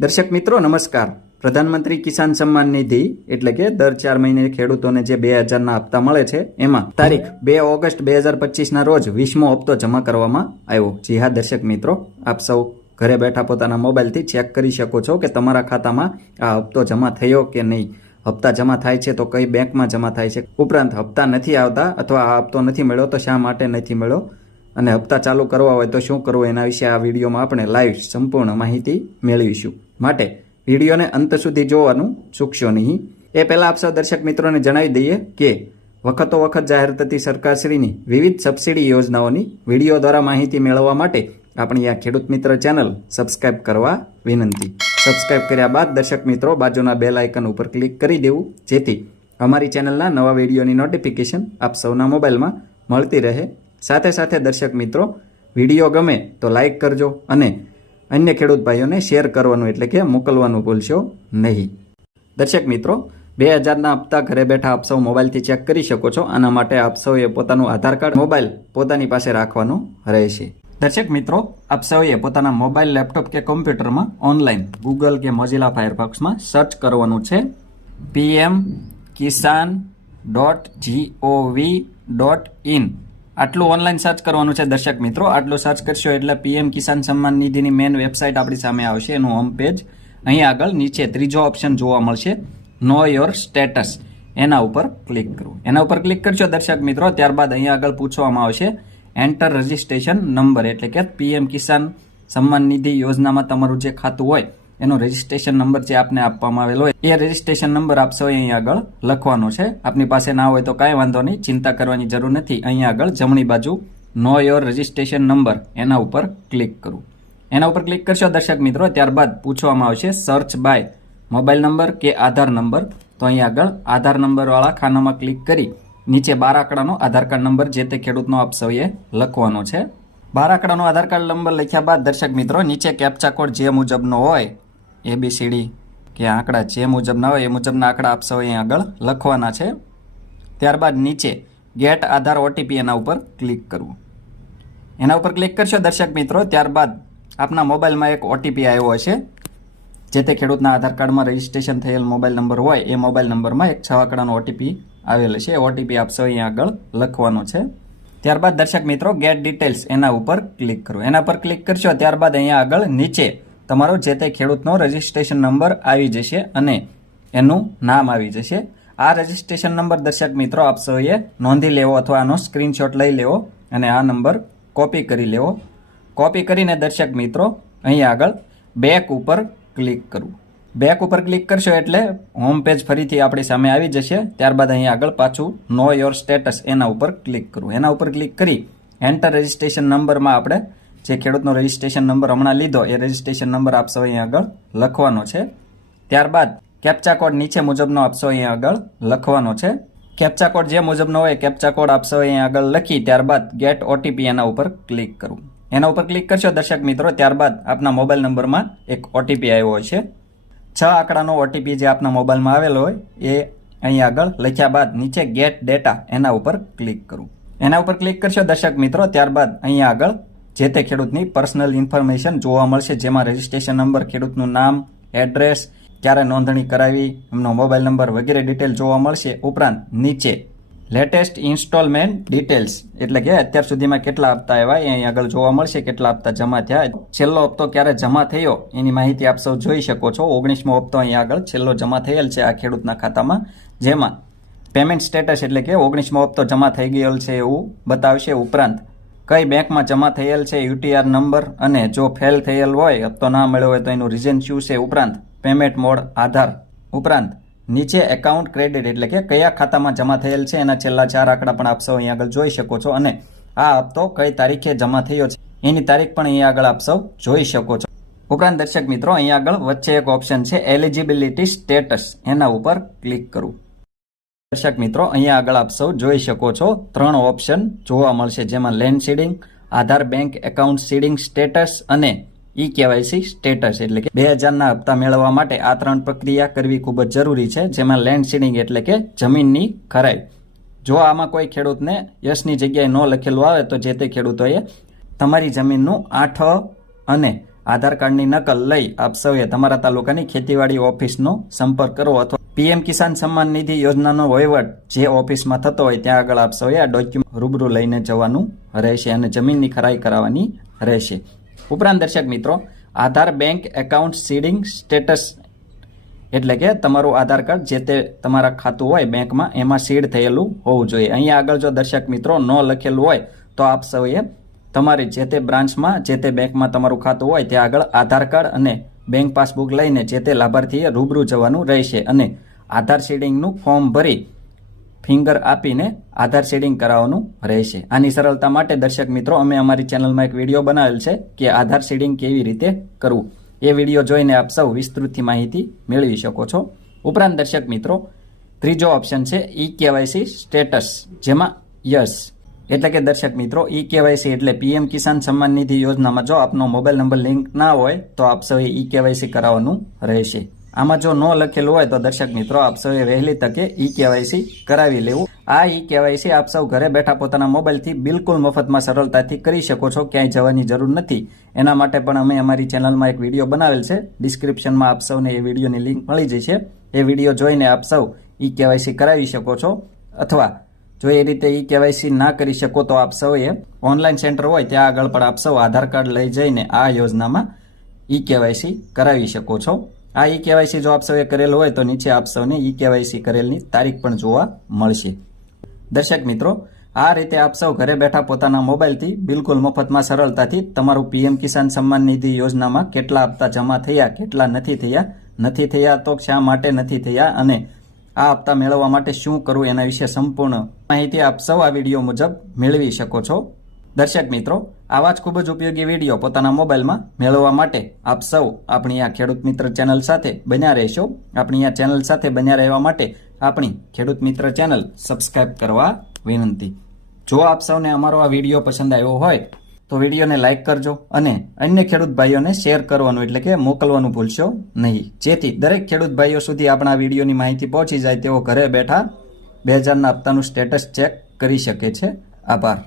દર્શક મિત્રો નમસ્કાર. પ્રધાનમંત્રી કિસાન સન્માન નિધિ એટલે કે દર 4 મહિને ખેડૂતોને જે 2000ના હપ્તા મળે છે એમાં તારીખ 2 ઓગસ્ટ 2025ના રોજ 20મો હપ્તો જમા કરવામાં આવ્યો. જી હા દર્શક મિત્રો, આપ સૌ ઘરે બેઠા પોતાના મોબાઈલથી ચેક કરી શકો છો કે તમારા ખાતામાં આ હપ્તો જમા થયો કે નહીં. હપ્તા જમા થાય છે તો કઈ બેંકમાં જમા થાય છે, ઉપરાંત હપ્તા નથી આવતા અથવા આ હપ્તો નથી મળ્યો તો શા માટે નથી મળ્યો, અને હપ્તા ચાલુ કરવા હોય તો શું કરવું, એના વિશે આ વિડીયોમાં આપણે લાઈવ સંપૂર્ણ માહિતી મેળવીશું. માટે વિડીયોને અંત સુધી જોવાનું ચૂકશો નહીં. એ પહેલાં આપ સૌ દર્શક મિત્રોને જણાવી દઈએ કે વખતો વખત જાહેર થતી સરકારશ્રીની વિવિધ સબસિડી યોજનાઓની વિડીયો દ્વારા માહિતી મેળવવા માટે આપણી આ ખેડૂત મિત્ર ચેનલ સબસ્ક્રાઇબ કરવા વિનંતી. સબસ્ક્રાઇબ કર્યા બાદ દર્શક મિત્રો બાજુના બેલ આઇકન ઉપર ક્લિક કરી દેવું, જેથી અમારી ચેનલના નવા વિડીયોની નોટિફિકેશન આપ સૌના મોબાઈલમાં મળતી રહે. સાથે સાથે દર્શક મિત્રો, વિડીયો ગમે તો લાઇક કરજો અને અન્ય ખેડૂત ભાઈઓને શેર કરવાનું એટલે કે મોકલવાનું ભૂલશો નહીં. દર્શક મિત્રો, 2000ના હપ્તા ઘરે બેઠા આપ સૌ મોબાઈલથી ચેક કરી શકો છો. આના માટે આપ સૌએ પોતાનું આધાર કાર્ડ મોબાઈલ પોતાની પાસે રાખવાનું રહેશે. દર્શક મિત્રો, આપ સૌએ પોતાના મોબાઈલ, લેપટોપ કે કોમ્પ્યુટરમાં ઓનલાઈન ગૂગલ કે મોઝિલા ફાયરફોક્સમાં સર્ચ કરવાનું છે pmkisan.gov.in. આટલું ઓનલાઈન સર્ચ કરવાનું છે દર્શક મિત્રો. આટલું સર્ચ કરશો એટલે PM Kisan Samman નિધિની main website આપણી સામે આવશે, એનું હોમ પેજ. અહીં આગળ નીચે ત્રીજો ઓપ્શન જોવા મળશે, નો યોર સ્ટેટસ. એના ઉપર ક્લિક કરવું. એના ઉપર ક્લિક કરશો દર્શક મિત્રો, ત્યારબાદ અહીં આગળ પૂછવામાં આવશે એન્ટર રજિસ્ટ્રેશન નંબર, એટલે કે પીએમ કિસાન સન્માન નિધિ યોજનામાં તમારું જે ખાતું હોય એનો રજિસ્ટ્રેશન નંબર જે આપને આપવામાં આવેલો હોય એ રજિસ્ટ્રેશન નંબર આપ સૌએ અહીં આગળ લખવાનો છે. આપની પાસે ના હોય તો કાંઈ વાંધો નહીં, ચિંતા કરવાની જરૂર નથી. અહીં આગળ જમણી બાજુ નો યોર રજિસ્ટ્રેશન નંબર, એના ઉપર ક્લિક કરવું. એના ઉપર ક્લિક કરશો દર્શક મિત્રો, ત્યારબાદ પૂછવામાં આવશે સર્ચ બાય મોબાઈલ નંબર કે આધાર નંબર. તો અહીં આગળ આધાર નંબરવાળા ખાનામાં ક્લિક કરી નીચે 12 આંકડાનો આધાર કાર્ડ નંબર જે તે ખેડૂતનો આપ સૌએ લખવાનો છે. 12 આંકડાનો આધાર કાર્ડ નંબર લખ્યા બાદ દર્શક મિત્રો નીચે કેપ્ચા કોડ જે મુજબનો હોય, ABCD કે આંકડા જે મુજબના હોય એ મુજબના આંકડા આપ સૌએ આગળ લખવાના છે. ત્યારબાદ નીચે ગેટ આધાર OTP એના ઉપર ક્લિક કરવું. એના ઉપર ક્લિક કરશો દર્શક મિત્રો, ત્યારબાદ આપના મોબાઈલમાં એક OTP આવ્યો હશે. જે તે ખેડૂતના આધાર કાર્ડમાં રજીસ્ટ્રેશન થયેલ મોબાઈલ નંબર હોય એ મોબાઈલ નંબરમાં એક 6 આંકડાનો OTP આવેલ છે. OTP આપ સૌ અહીં આગળ લખવાનો છે. ત્યારબાદ દર્શક મિત્રો ગેટ ડિટેલ્સ એના ઉપર ક્લિક કરો. એના પર ક્લિક કરશો ત્યારબાદ અહીંયા આગળ નીચે તમારો જે તે ખેડૂતનો રજિસ્ટ્રેશન નંબર આવી જશે અને એનું નામ આવી જશે. આ રજિસ્ટ્રેશન નંબર દર્શક મિત્રો આપ સૌએ નોંધી લેવો અથવા આનો સ્ક્રીનશોટ લઈ લેવો અને આ નંબર કોપી કરી લેવો. કોપી કરીને દર્શક મિત્રો અહીં આગળ બેક ઉપર ક્લિક કરવું. બેક ઉપર ક્લિક કરશો એટલે હોમ પેજ ફરીથી આપણી સામે આવી જશે. ત્યારબાદ અહીં આગળ પાછું નો યોર સ્ટેટસ એના ઉપર ક્લિક કરવું. એના ઉપર ક્લિક કરી એન્ટર રજિસ્ટ્રેશન નંબરમાં આપણે જે ખેડૂતનો રજિસ્ટ્રેશન નંબર હમણાં લીધો એ રજિસ્ટ્રેશન નંબર આપ સૌ અહીં આગળ લખવાનો છે. ત્યારબાદ કેપ્ચા કોડ નીચે મુજબનો આપ સૌ અહીં આગળ લખવાનો છે. કેપ્ચા કોડ જે મુજબનો હોય કેપ્ચા કોડ આપ સૌ અહીં આગળ લખી ત્યારબાદ ગેટ OTP એના ઉપર ક્લિક કરવું. એના ઉપર ક્લિક કરશો દર્શક મિત્રો, ત્યારબાદ આપના મોબાઈલ નંબરમાં એક OTP આવ્યો હોય છે. 6 આંકડાનો OTP જે આપના મોબાઈલમાં આવેલો હોય એ અહીં આગળ લખ્યા બાદ નીચે ગેટ ડેટા એના ઉપર ક્લિક કરવું. એના ઉપર ક્લિક કરશો દર્શક મિત્રો, ત્યારબાદ અહીં આગળ જે તે ખેડૂતની પર્સનલ ઇન્ફોર્મેશન જોવા મળશે, જેમાં રજિસ્ટ્રેશન નંબર, ખેડૂતનું નામ, એડ્રેસ, ક્યારે નોંધણી કરાવી, એમનો મોબાઈલ નંબર વગેરે ડિટેલ જોવા મળશે. ઉપરાંત નીચે લેટેસ્ટ ઇન્સ્ટોલમેન્ટ ડિટેલ્સ એટલે કે અત્યાર સુધીમાં કેટલા હપ્તા આવ્યા એ અહીં આગળ જોવા મળશે, કેટલા હપ્તા જમા થયા, છેલ્લો હપ્તો ક્યારે જમા થયો એની માહિતી આપ સૌ જોઈ શકો છો. 19મો હપ્તો અહીં આગળ છેલ્લો જમા થયેલ છે આ ખેડૂતના ખાતામાં, જેમાં પેમેન્ટ સ્ટેટસ એટલે કે 19મો હપ્તો જમા થઈ ગયેલ છે એવું બતાવશે. ઉપરાંત કઈ બેંકમાં જમા થયેલ છે, UTR નંબર, અને જો ફેલ થયેલ હોય, હપ્તો ના મળ્યો હોય તો એનું રીઝન શું છે, ઉપરાંત પેમેન્ટ મોડ, આધાર, ઉપરાંત નીચે એકાઉન્ટ ક્રેડિટ એટલે કે કયા ખાતામાં જમા થયેલ છે એના છેલ્લા 4 આંકડા પણ આપ સૌ અહીં આગળ જોઈ શકો છો. અને આ હપ્તો કઈ તારીખે જમા થયો છે એની તારીખ પણ અહીં આગળ આપ સૌ જોઈ શકો છો. ઉપરાંત દર્શક મિત્રો અહીં આગળ વચ્ચે એક ઓપ્શન છે એલિજિબિલિટી સ્ટેટસ, એના ઉપર ક્લિક કરવું. દર્શક મિત્રો અહીંયા આગળ આપ સૌ જોઈ શકો છો 3 ઓપ્શન જોવા મળશે, જેમાં લેન્ડ સીડિંગ, આધાર બેંક એકાઉન્ટ સીડિંગ સ્ટેટસ અને KYC સ્ટેટસ. એટલે કે 2000ના હપ્તા મેળવવા માટે આ 3 પ્રક્રિયા કરવી ખૂબ જ જરૂરી છે, જેમાં લેન્ડ સીડિંગ એટલે કે જમીનની ખરાઈ. જો આમાં કોઈ ખેડૂતને યસની જગ્યાએ ન લખેલું આવે તો જે તે ખેડૂતોએ તમારી જમીનનું 8 અને આધાર કાર્ડની નકલ લઈ આપ સૌએ તમારા તાલુકાની ખેતીવાડી ઓફિસનો સંપર્ક કરો અથવા પીએમ કિસાન સન્માન નિધિ યોજનાનો વહીવટ જે ઓફિસમાં થતો હોય ત્યાં આગળ આપ સૌએ આ ડોક્યુમેન્ટ રૂબરૂ લઈને જવાનું રહેશે અને જમીનની ખરાઈ કરાવવાની રહેશે. ઉપરાંત દર્શક મિત્રો, આધાર બેંક એકાઉન્ટ સીડિંગ સ્ટેટસ એટલે કે તમારું આધાર કાર્ડ જે તે તમારા ખાતું હોય બેંકમાં એમાં સીડ થયેલું હોવું જોઈએ. અહીંયા આગળ જો દર્શક મિત્રો ન લખેલું હોય તો આપ સૌએ તમારી જે તે બ્રાન્ચમાં જે તે બેંકમાં તમારું ખાતું હોય ત્યાં આગળ આધાર કાર્ડ અને બેંક પાસબુક લઈને જે તે લાભાર્થીએ રૂબરૂ જવાનું રહેશે અને આધાર સીડિંગનું ફોર્મ ભરી ફિંગર આપીને આધાર સીડિંગ કરાવવાનું રહેશે. આની સરળતા માટે દર્શક મિત્રો અમે અમારી ચેનલમાં એક વિડીયો બનાવેલ છે કે આધાર સીડિંગ કેવી રીતે કરવું. એ વિડીયો જોઈને આપ સૌ વિસ્તૃતથી માહિતી મેળવી શકો છો. ઉપરાંત દર્શક મિત્રો, ત્રીજો ઓપ્શન છે ઈ-કેવાયસી સ્ટેટસ, જેમાં યસ એટલે કે દર્શક મિત્રો ઈ-કેવાયસી એટલે પીએમ કિસાન સન્માન નિધિ યોજનામાં જો આપનો મોબાઈલ નંબર લિંક ના હોય તો આપ સૌએ ઈ-કેવાયસી કરાવવાનું રહેશે. આમાં જો ન લખેલું હોય તો દર્શક મિત્રો આપ સૌએ વહેલી તકે ઈ-કેવાયસી કરાવી લેવું. આ ઈ-કેવાયસી આપ સૌ ઘરે બેઠા પોતાના મોબાઈલથી બિલકુલ મફતમાં સરળતાથી કરી શકો છો, ક્યાંય જવાની જરૂર નથી. એના માટે પણ અમે અમારી ચેનલમાં એક વિડીયો બનાવેલ છે, ડિસ્ક્રિપ્શનમાં આપ સૌને એ વિડીયોની લિંક મળી જશે. એ વિડીયો જોઈને આપ સૌ ઈ-કેવાયસી કરાવી શકો છો અથવા જો એ રીતે ઈ-કેવાયસી ના કરી શકો તો આપ સૌએ ઓનલાઈન સેન્ટર હોય ત્યાં આગળ પણ આપ સૌ આધાર કાર્ડ લઈ જઈને આ યોજનામાં ઈ-કેવાયસી કરાવી શકો છો. આ ઈ-કેવાયસી જો આપ સૌએ કરેલું હોય તો નીચે આપ સૌને ઈ-કેવાયસી કરેલની તારીખ પણ જોવા મળશે. દર્શક મિત્રો, આ રીતે આપ સૌ ઘરે બેઠા પોતાના મોબાઈલથી બિલકુલ મફતમાં સરળતાથી તમારું પીએમ કિસાન સન્માન નિધિ યોજનામાં કેટલા હપ્તા જમા થયા, કેટલા નથી થયા તો શા માટે નથી થયા અને આ હપ્તા મેળવવા માટે શું કરવું એના વિશે સંપૂર્ણ માહિતી આપ સૌ આ વિડીયો મુજબ મેળવી શકો છો. દર્શક મિત્રો, આવા જ ખૂબ જ ઉપયોગી વિડીયો પોતાના મોબાઈલમાં મેળવવા માટે આપ સૌ આપણી આ ખેડૂત મિત્ર ચેનલ સાથે બન્યા રહેશો. આપણી આ ચેનલ સાથે બન્યા રહેવા માટે આપણી ખેડૂત મિત્ર ચેનલ સબસ્ક્રાઇબ કરવા વિનંતી. જો આપ સૌને અમારો આ વિડીયો પસંદ આવ્યો હોય તો વિડીયોને લાઇક કરજો અને અન્ય ખેડૂત ભાઈઓને શેર કરવાનું એટલે કે મોકલવાનું ભૂલશો નહીં, જેથી દરેક ખેડૂત ભાઈઓ સુધી આપણા વિડીયોની માહિતી પહોંચી જાય તેઓ ઘરે બેઠા 2000ના હપ્તાનું સ્ટેટસ ચેક કરી શકે છે. આભાર.